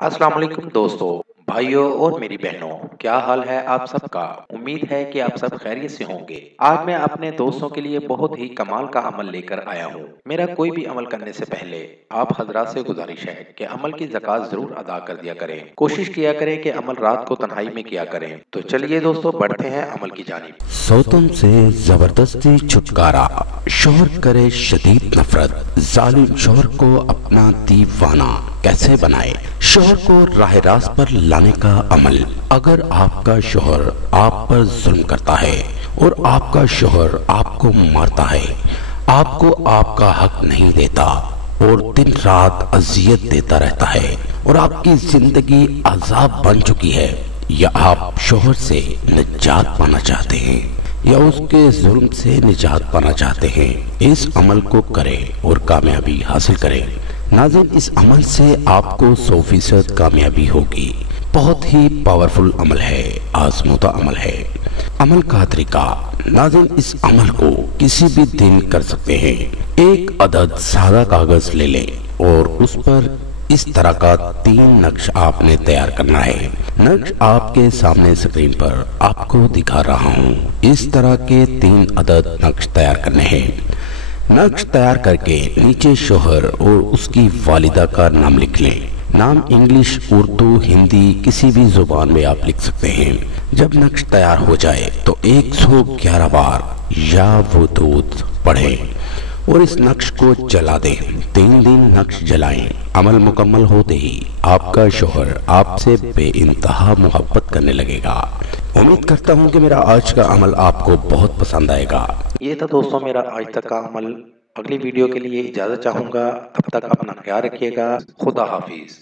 अस्सलाम वालेकुम दोस्तों, भाइयों और मेरी बहनों, क्या हाल है आप सबका। उम्मीद है कि आप सब खैरियत से होंगे। आज मैं अपने दोस्तों के लिए बहुत ही कमाल का अमल लेकर आया हूँ। मेरा कोई भी अमल करने से पहले आप हजरात से गुजारिश है कि अमल की ज़कात जरूर अदा कर दिया करें। कोशिश किया करें कि अमल रात को तन्हाई में किया करें। तो चलिए दोस्तों, बढ़ते हैं अमल की जानिब। सौतन से जबरदस्ती छुटकारा। शौहर करे शदीद नफरत, जालिम शौहर को अपना दीवाना कैसे बनाए। शौहर को राह रास्त पर लाने का अमल। अगर आपका शौहर आप पर जुल्म करता है और आपका शौहर आपको मारता है, आपको आपका हक नहीं देता और दिन रात अजियत देता रहता है और आपकी जिंदगी अजाब बन चुकी है, या आप शौहर से निजात पाना चाहते हैं या उसके जुल्म से निजात पाना चाहते हैं, इस अमल को करें और कामयाबी हासिल करें। नाज़रीन, इस अमल से आपको 100% कामयाबी होगी। बहुत ही पावरफुल अमल है, आजमूदा अमल है। अमल का तरीका। नाज़रीन, इस अमल को किसी भी दिन कर सकते हैं। एक अदद सादा कागज ले लें और उस पर इस तरह का 3 नक्श आपने तैयार करना है। नक्श आपके सामने स्क्रीन पर आपको दिखा रहा हूँ। इस तरह के 3 अदद नक्श तैयार करने हैं। नक्श तैयार करके नीचे शौहर और उसकी वालिदा का नाम लिख लें। नाम इंग्लिश, उर्दू, हिंदी किसी भी जुबान में आप लिख सकते हैं। जब नक्श तैयार हो जाए तो 111 बार या वुदूद पढ़ें और इस नक्श को जला दें। 3 दिन नक्श जलाएं। अमल मुकम्मल होते ही आपका शौहर आपसे बेइंतहा मोहब्बत करने लगेगा। उम्मीद करता हूँ कि मेरा आज का अमल आपको बहुत पसंद आएगा। ये था दोस्तों मेरा आज तक का अमल। अगली वीडियो के लिए इजाज़त चाहूँगा। तब तक अपना ख्याल रखिएगा। खुदा हाफिज।